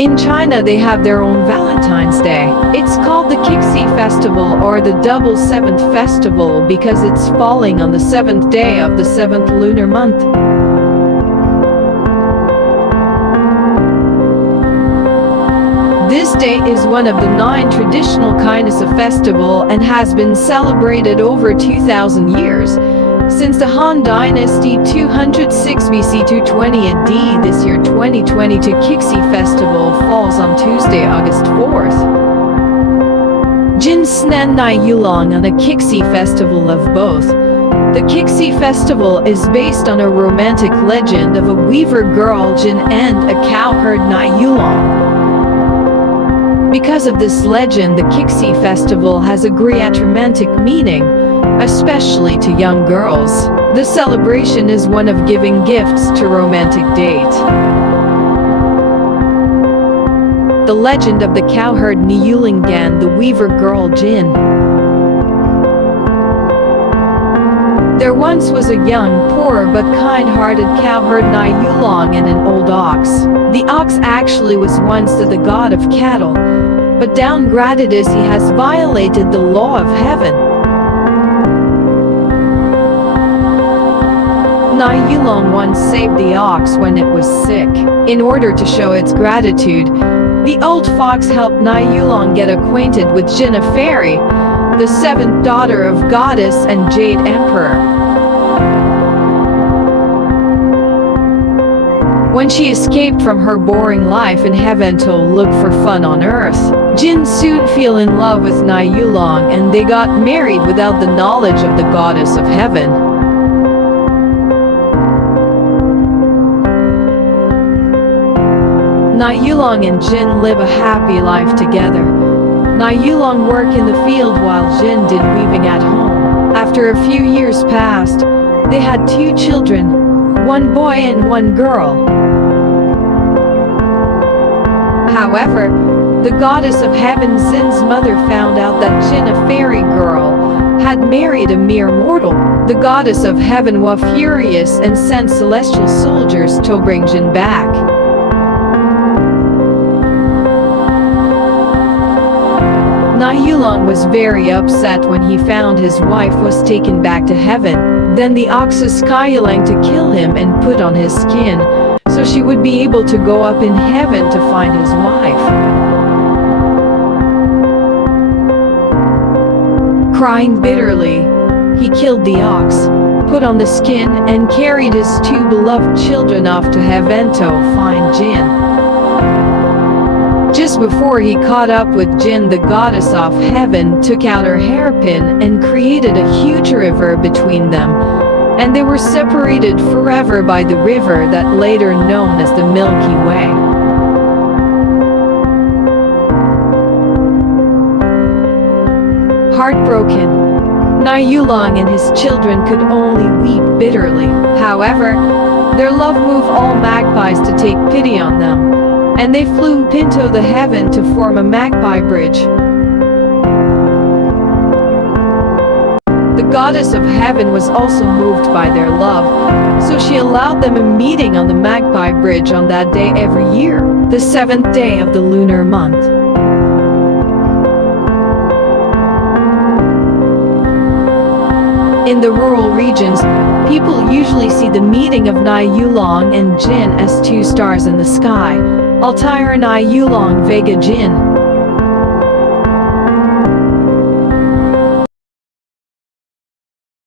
In China, they have their own Valentine's Day. It's called the Qixi Festival or the Double Seventh Festival because it's falling on the seventh day of the seventh lunar month. This day is one of the 9 traditional kindness of festival and has been celebrated over 2,000 years. Since the Han Dynasty 206 BC to 20 AD, this year 2022 Qixi Festival falls on Tuesday, August 4th. Jin Snen Niulang on a Qixi Festival of both. The Qixi Festival is based on a romantic legend of a weaver girl Jin and a cowherd Niulang. Because of this legend, the Qixi Festival has a great romantic meaning, especially to young girls. The celebration is one of giving gifts to romantic date. The legend of the cowherd Niulang and the weaver girl Jin. There once was a young, poor but kind-hearted cowherd Niulang and an old ox. The ox actually was once the god of cattle, but downgraded as he has violated the law of heaven. Niulang once saved the ox when it was sick. In order to show its gratitude, the old fox helped Niulang get acquainted with Jin, a fairy, the 7th daughter of goddess and Jade Emperor. When she escaped from her boring life in heaven to look for fun on earth, Jin soon fell in love with Niulang and they got married without the knowledge of the goddess of heaven. Niulang and Jin live a happy life together. Niulang worked in the field while Jin did weaving at home. After a few years passed, they had 2 children, 1 boy and 1 girl. However, the goddess of heaven Jin's mother found out that Jin, a fairy girl, had married a mere mortal. The goddess of heaven was furious and sent celestial soldiers to bring Jin back. Niulang was very upset when he found his wife was taken back to heaven. Then the ox asked Niulang to kill him and put on his skin, so she would be able to go up in heaven to find his wife. Crying bitterly, he killed the ox, put on the skin, and carried his 2 beloved children off to heaven to find Jin. Just before he caught up with Jin, the goddess of heaven took out her hairpin and created a huge river between them, and they were separated forever by the river that later known as the Milky Way. Heartbroken, Niulang and his children could only weep bitterly. However, their love moved all magpies to take pity on them, and they flew into the heaven to form a magpie bridge. The goddess of heaven was also moved by their love, so she allowed them a meeting on the magpie bridge on that day every year, the 7th day of the lunar month. In the rural regions, people usually see the meeting of Niulang and Jin as 2 stars in the sky. Altair Niulang Vega Jin.